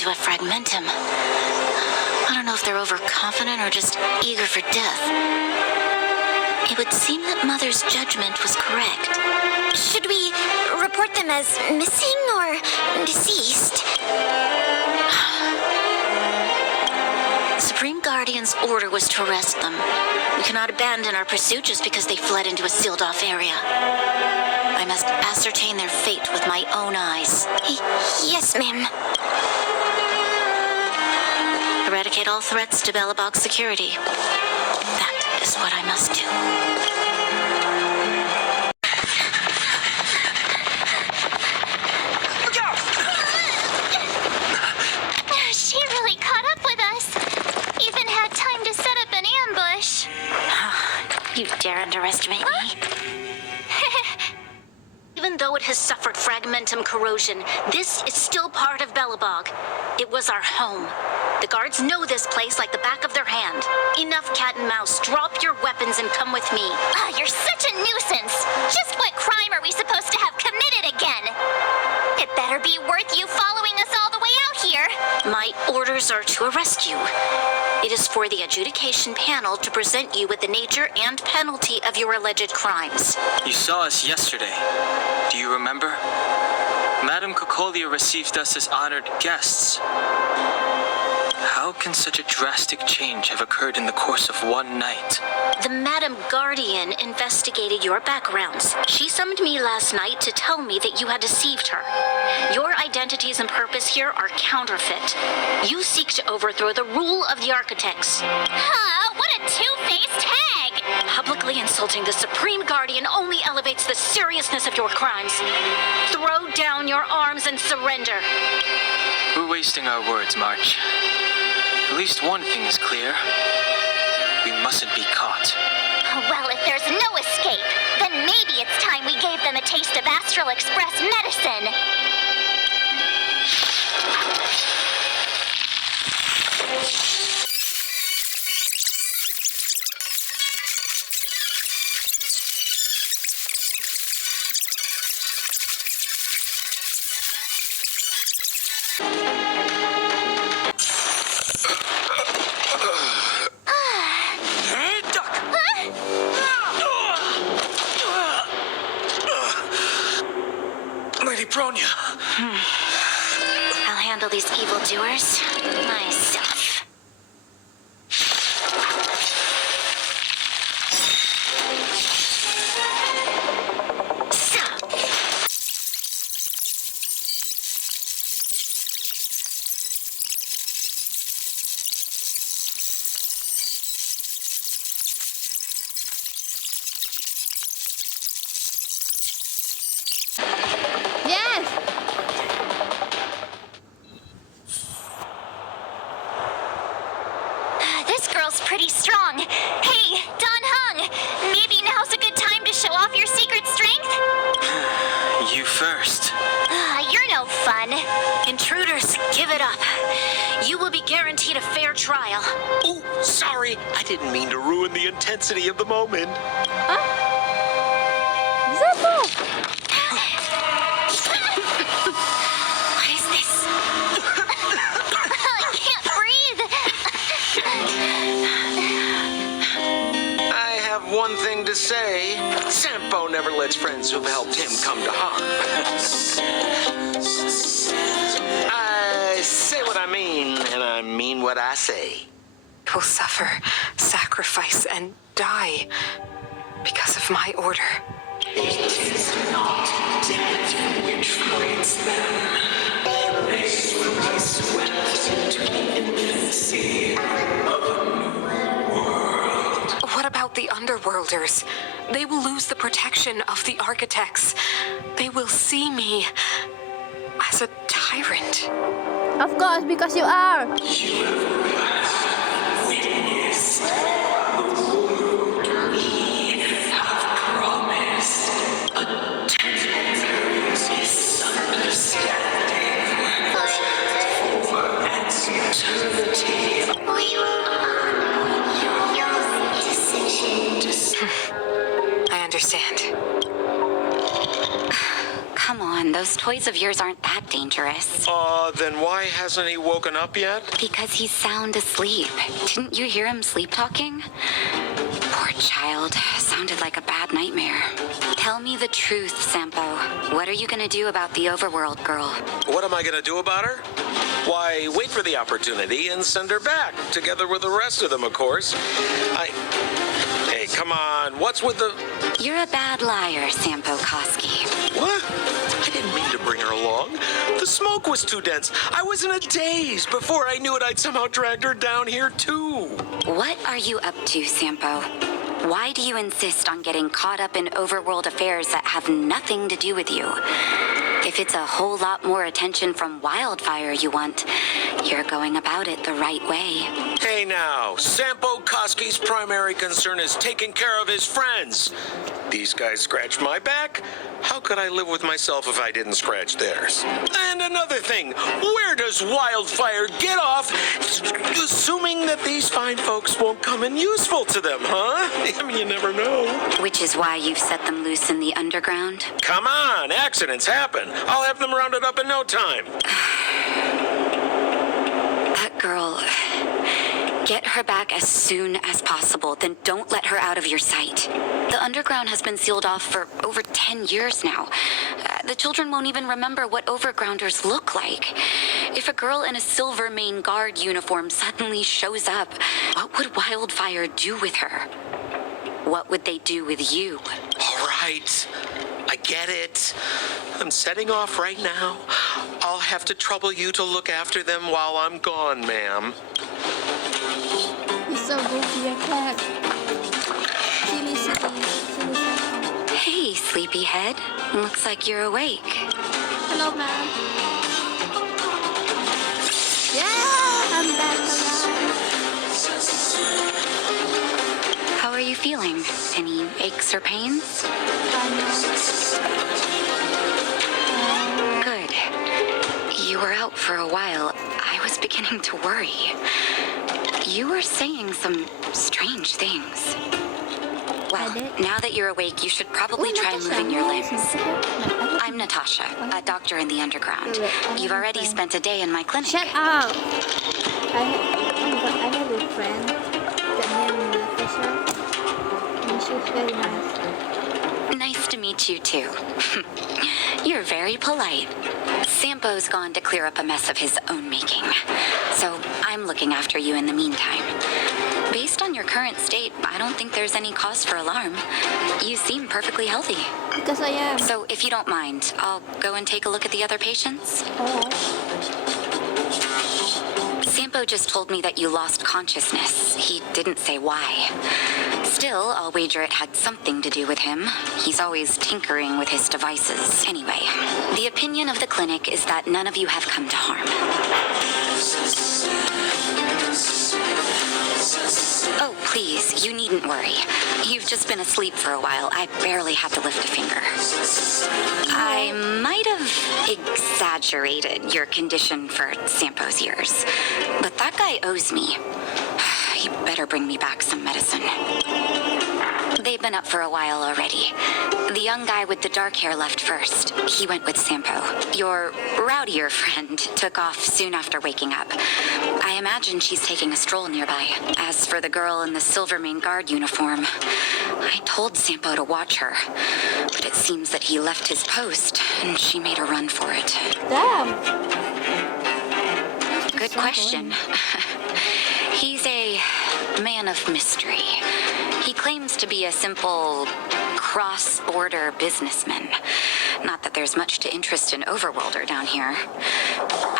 into a fragmentum. I don't know if they're overconfident or just eager for death. It would seem that Mother's judgment was correct. Should we report them as missing or deceased? Supreme Guardian's order was to arrest them. We cannot abandon our pursuit just because they fled into a sealed-off area. I must ascertain their fate with my own eyes. Yes, ma'am. Eradicate all threats to Belobog's security. That is what I must do. She really caught up with us. Even had time to set up an ambush. You dare underestimate me? Even though it has suffered fragmentum corrosion, this is still part of Belobog. It was our home. The guards know this place like the back of their hand. Enough cat and mouse. Drop your weapons and come with me. You're such a nuisance. Just what crime are we supposed to have committed again? It better be worth you following us all the way out here. My orders are to arrest you. It is for the adjudication panel to present you with the nature and penalty of your alleged crimes. You saw us yesterday. Do you remember? Madame Cocolia received us as honored guests. How can such a drastic change have occurred in the course of one night? The Madam Guardian investigated your backgrounds. She summoned me last night to tell me that you had deceived her. Your identities and purpose here are counterfeit. You seek to overthrow the rule of the architects. What a two-faced hag! Publicly insulting the Supreme Guardian only elevates the seriousness of your crimes. Throw down your arms and surrender. We're wasting our words, March. At least one thing is clear. We mustn't be caught. Well, if there's no escape, then maybe it's time we gave them a taste of Astral Express medicine. Lady Bronya! I'll handle these evildoers myself. Pretty strong. Hey, Don Hung, maybe now's a good time to show off your secret strength? You first. You're no fun. Intruders, give it up. You will be guaranteed a fair trial. Oh, sorry. I didn't mean to ruin the intensity of the moment. What is this? I can't breathe. I have one thing to say. Sampo never lets friends who've helped him come to harm. I say what I mean, and I mean what I say. Will suffer, sacrifice, and die because of my order. It is not death which frees them. They will be swept into the infancy of a new world. What about the Underworlders? They will lose the protection of the architects. They will see me as a tyrant. Of course, because you are. You have witnessed the world we have promised. A temporary misunderstanding for its eternity. We will honor your decision. I understand. Come on, those toys of yours aren't that dangerous. Then why hasn't he woken up yet? Because he's sound asleep. Didn't you hear him sleep talking? Poor child. Sounded like a bad nightmare. Tell me the truth, Sampo. What are you gonna do about the overworld girl? What am I gonna do about her? Why, wait for the opportunity and send her back, together with the rest of them, of course. Hey, come on, what's with the... You're a bad liar, Sampo Koski. What? I didn't mean to bring her along. The smoke was too dense. I was in a daze. Before I knew it, I'd somehow dragged her down here, too. What are you up to, Sampo? Why do you insist on getting caught up in overworld affairs that have nothing to do with you? If it's a whole lot more attention from Wildfire you want, you're going about it the right way. Hey now, Sampo Koski's primary concern is taking care of his friends. These guys scratched my back. How could I live with myself if I didn't scratch theirs? And another thing, where does Wildfire get off assuming that these fine folks won't come in useful to them, huh? I mean, you never know. Which is why you've set them loose in the underground? Come on, accidents happen. I'll have them rounded up in no time. That girl... Get her back as soon as possible, then don't let her out of your sight. The underground has been sealed off for over 10 years now. The children won't even remember what overgrounders look like. If a girl in a Silvermane Guard uniform suddenly shows up, what would Wildfire do with her? What would they do with you? All right, I get it. I'm setting off right now. I'll have to trouble you to look after them while I'm gone, ma'am. He's so goofy, I can't. Silly. Hey, sleepyhead. Looks like you're awake. Hello, ma'am. Yeah, I'm back alive. How are you feeling? Any aches or pains? Good. You were out for a while. I was beginning to worry. You were saying some strange things. Well, now that you're awake, you should probably try moving your limbs. I'm Natasha, a doctor in the underground. You've already spent a day in my clinic. Shut up! I have a friend that named Natasha, and she's very nice. Nice to meet you, too. You're very polite. Sampo's gone to clear up a mess of his own making, so I'm looking after you in the meantime. Based on your current state, I don't think there's any cause for alarm. You seem perfectly healthy. Because I am. So if you don't mind, I'll go and take a look at the other patients. Alright. Sampo just told me that you lost consciousness. He didn't say why. Still, I'll wager it had something to do with him. He's always tinkering with his devices. Anyway, the opinion of the clinic is that none of you have come to harm. Oh, please, you needn't worry. You've just been asleep for a while. I barely had to lift a finger. I might have exaggerated your condition for Sampo's years, but that guy owes me. He better bring me back some medicine. They've been up for a while already. The young guy with the dark hair left first. He went with Sampo. Your rowdier friend took off soon after waking up. I imagine she's taking a stroll nearby. As for the girl in the Silvermane Guard uniform, I told Sampo to watch her, but it seems that he left his post and she made a run for it. Damn! Good question. He's a man of mystery. He claims to be a simple cross-border businessman. Not that there's much to interest in Overworlder down here.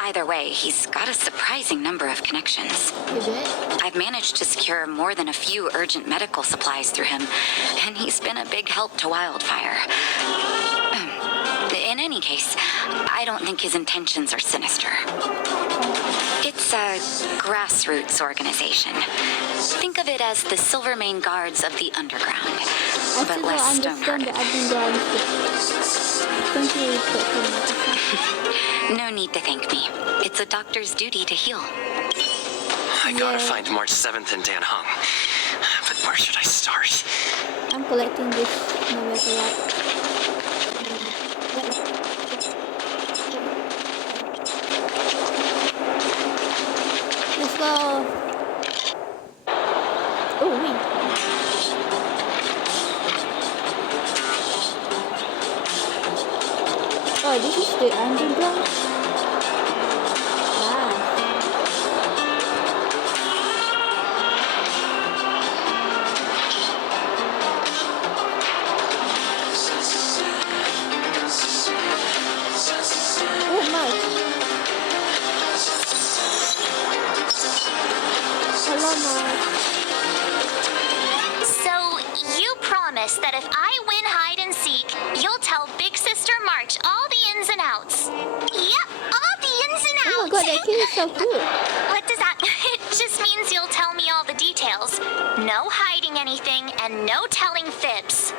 Either way, he's got a surprising number of connections. You did? I've managed to secure more than a few urgent medical supplies through him, and he's been a big help to Wildfire. In any case, I don't think his intentions are sinister. It's a grassroots organization. Think of it as the Silvermane Guards of the Underground, I but still less don't understand stone-hearted. that I've been down sick. Thank you for No need to thank me. It's a doctor's duty to heal. I gotta find March 7th in Dan Hung. But where should I start? I'm collecting this no matter what. go. Oh, wait. Oh, this is the underground. Wow. Oh my. Hello, Mark. So, you promise that if I win hide and seek, you'll tell Big Sister March all the ins and outs. Yep, all the ins and outs. Oh my god, that kid is so cute. What does that? It just means you'll tell me all the details. No hiding anything and no telling fibs.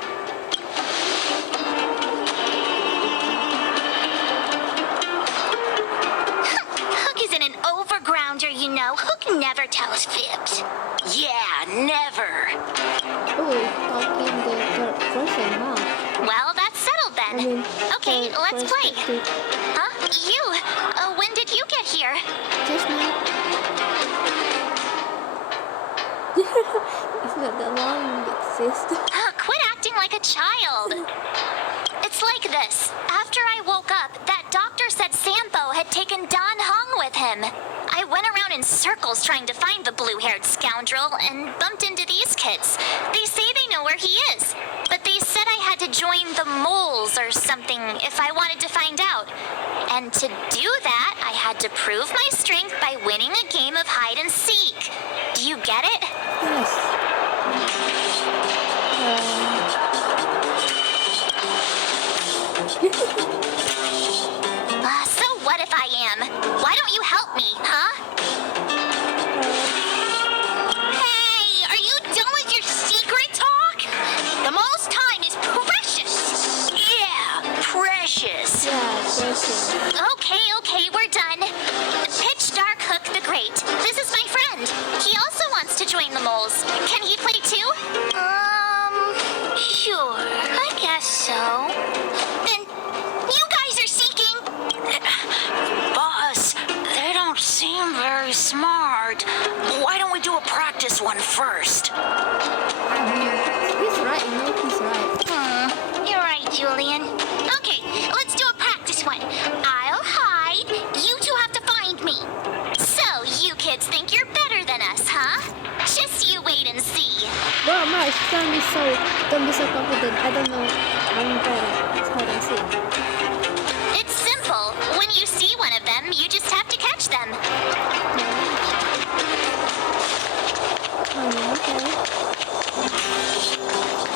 Hook isn't an overgrounder, you know. Hook never tells fibs. Yeah, never. Oh, talking the third person now. Well, that's settled then. I mean, Okay, third let's play. perspective. Huh? You? When did you get here? Just now. It's not that long it exists. Quit acting like a child. It's like this. After I woke up, that doctor said Sampo had taken Don Hung with him. I went around in circles trying to find the blue-haired scoundrel and bumped into these kids. They say they know where he is, but they said I had to join the moles or something if I wanted to find out. And to do that, I had to prove my strength by winning a game of hide and seek. Do you get it? Yes. So what if I am? Why don't you help me, huh? Hey, are you done with your secret talk? The most time is precious. Yeah, precious. Yeah, precious. Okay, we're done. Pitch Dark Hook the Great. This is my friend. He also wants to join the moles. Can he play too? Sure. I guess so. Then you guys are seeking. Boss, they don't seem very smart. Why don't we do a practice one first? He's right, you know, he's right. You're right, Julian. Okay, let's do a practice one. I'll hide. You two have to find me. So, you kids think you're better than us, huh? Just you wait and see. Bro, Mark, don't be so confident. I don't know. I'm better. It's hard to see. It's simple. When you see one of them, you just have to catch them. Oh, okay.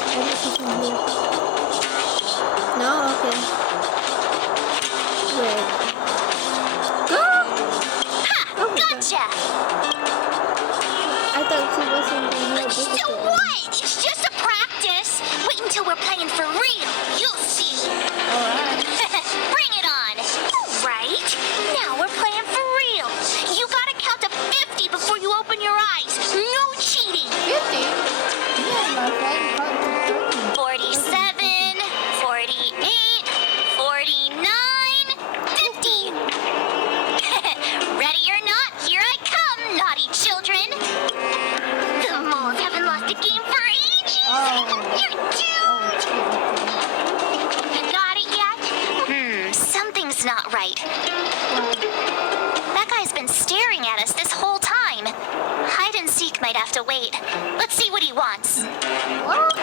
I don't see from here. No, okay. Wait. Go! Ha! Oh my Gotcha! I thought she wasn't being more So difficult. what? It's just a practice. Wait until we're playing for real. You'll see. Alright. Bring it on. Right? Now we're playing for real. You gotta count to 50 before you open your eyes. No cheating. 50? Yeah, my friend. 47, 48, 49, 50. Ready or not, here I come, naughty children. The moles haven't lost a game for ages. You're Got it yet? Something's not right. That guy's been staring at us this whole time. Hide and seek might have to wait. Let's see what he wants. What?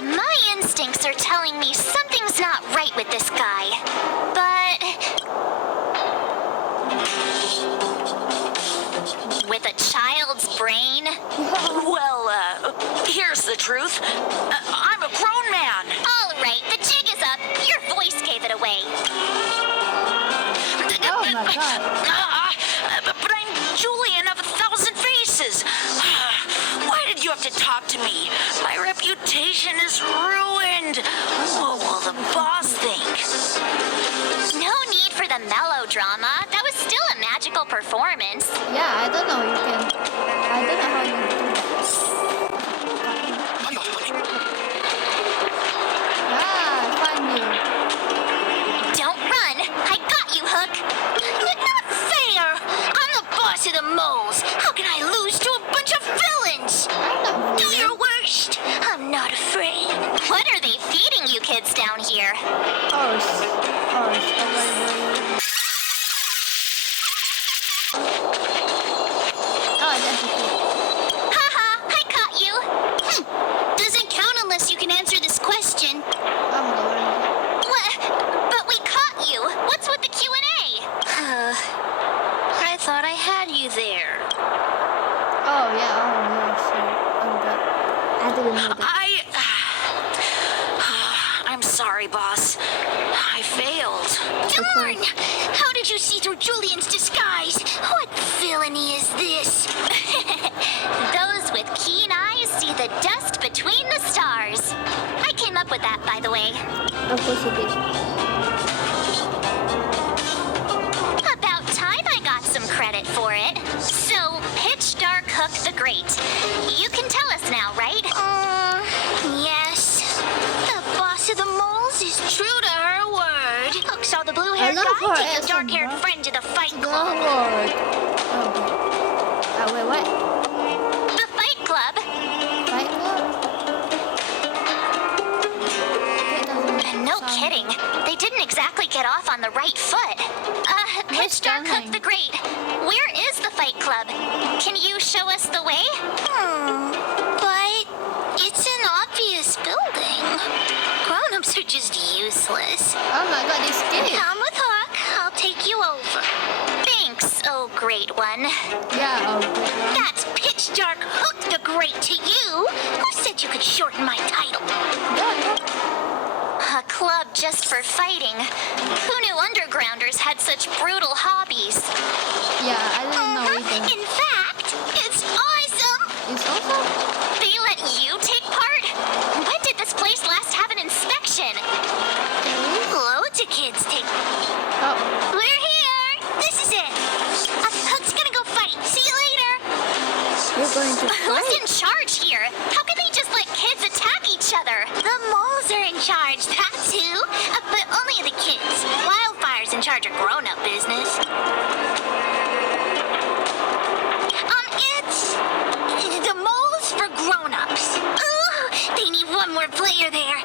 My instincts are telling me something's not right with this guy. But with a child's brain? Well, here's the truth. I'm a grown man. All right, the jig is up. Your voice gave it away. Oh my god. But I'm Julian of 1,000 Faces. Why did you have to talk to me? My reputation is ruined. What will the boss think? No need for the melodrama. That was still a magical performance. Yeah, I don't know. You can. I don't know how you do that. Ah, I find you. What are they feeding you kids down here? Horse. Oh, that's okay. Haha, I caught you. Doesn't count unless you can answer this question. I'm going. What? But we caught you. What's with the Q&A? I thought I had you there. Oh yeah, sure. I didn't know that. I'm sorry, boss. I failed. Darn! How did you see through Julian's disguise? What villainy is this? Those with keen eyes see the dust between the stars. I came up with that, by the way. Of course you did. About time I got some credit for it. So, Pitch Dark Hook the Great. You can tell us now, right? Yes. The boss of the moles is true to her word. Hook saw the blue-haired I love guy her take a as a dark-haired mom. friend to the fight Go club. Lord. Okay. Wait, what? The fight club? Fight Club? That doesn't No sound- kidding. They didn't exactly get off on the right foot. Pitch Dark Hook stunning. the Great. Where is the fight club? Can you show us the way? But it's an obvious building. Grown-ups are just useless. Oh my god, they scared. Come with Hook. I'll take you over. Thanks, oh great one. Yeah, oh great one. That's Pitch Dark Hook the Great to you. Who said you could shorten my title? A club just for fighting. Who knew undergrounders had such brutal hobbies? Yeah, I didn't know either. In fact, it's awesome. It's awesome. They let you take part? When did this place last have an inspection? Loads of kids take. Oh, We're here. This is it. Hook's gonna go fight. See you later. you're going to Who's fight? in charge here? How can they just let kids attack each other? The moles are in charge, that's who. But only the kids. Wildfire's in charge of grown-up business. It's the moles for grown-ups. Ooh, they need one more player there.